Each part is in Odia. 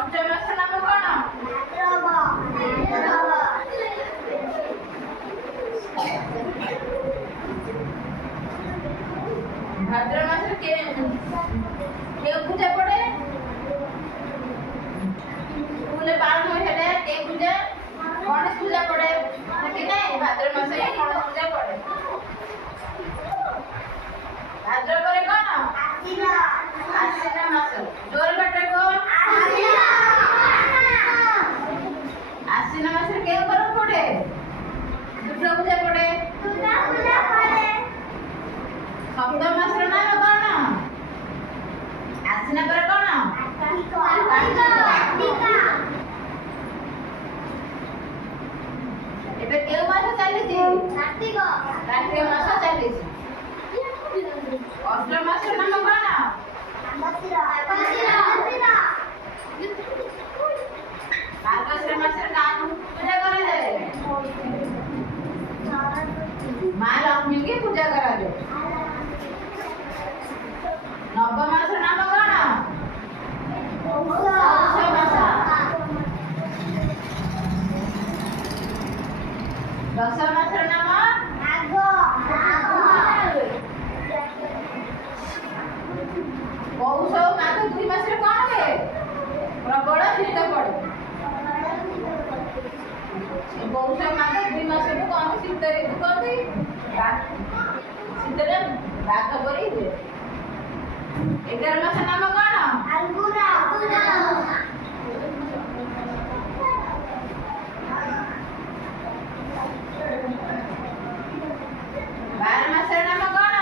ପଞ୍ଚମାସ ନାମ କଣ? ଭାଦ୍ରବ ମାସରେ କେଉଁ ପୂଜା ପଡେ? ସ୍କୁଲରେ ପାଳନ ହେଲେ କେଉଁ ପୂଜା? ଗଣେଶ ପୂଜା ପଡେ କି ନାଇଁ? ଭାଦ୍ରବ ମାସରେ ଗଣେଶ ପୂଜା ପଡେ। ଭାଦ୍ରବରେ କଣ? ଆଶ୍ଵିନ ମାସ। ଜୋର ପାଟିରେ ଆଶ୍ଵିନ ମାସରେ କେଉଁ ପର୍ବ ପଡେ? ଦୁର୍ଗା ପୂଜା ପଡେ। ସପ୍ତମ ମାସର ନାମ କଣ? ଆଶ୍ଵିନ ପରେ କଣ? ଏବେ କେଉଁ ମାସ ଚାଲିଛି? କାର୍ତ୍ତିକ ମାସ ଚାଲିଛି। ଅଷ୍ଟମ ମାସର ନାମ କଣ? ମାର୍ଗଶିର ମାସରେ କାହାକୁ ପୂଜା କରାଯାଏ? ମା ଲକ୍ଷ୍ମୀଙ୍କୁ ପୂଜା କରାଯାଏ। ନବମ ମାସର ନାମ କଣ? ପୌଷ ମାସ। ଦଶମ ମାସର ନାମ? ପୌଷ ଓ ମାଘ ଦୁଇ ମାସରେ କଣ ହୁଏ? ପ୍ରବଳ ଶୀତ ପଡେ। ପୌଷ ମାଘ ଦୁଇ ମାସକୁ କଣ ଶୀତ ଋତୁ କହନ୍ତି? ଶୀତରେ ବାଘ ପରି ହୁଏ। 11 ମାସ ନାମ କଣ? 12 ମାସର ନାମ କଣ?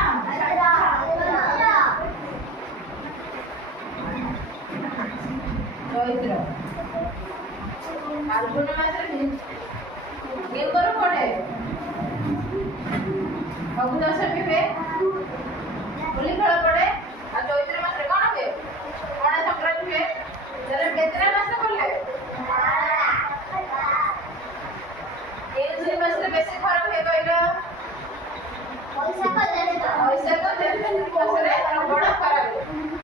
ଚୈତ୍ର। ଫାଲ୍ଗୁନ ମାସରେ କେଉଁ ପର୍ବ ପଡେ? ଫଗୁ ଦଶମୀ ହୁଏ। ହୋଲି ଖେଳ ପଡେ। ଆଉ ଚୈତ୍ର ମାସରେ କଣ ହୁଏ? ପଣା ସଂକ୍ରାନ୍ତି ହୁଏ। କେତେଟା ମାସ ପଡେ? କେଉଁ ଦୁଇ ମାସରେ ବେଶୀ ଖରା ହୁଏ କହିଲ? ବୈଶାଖ ଜ୍ୟେଷ୍ଠ ମାସରେ ବଡ ଖରା ହୁଏ।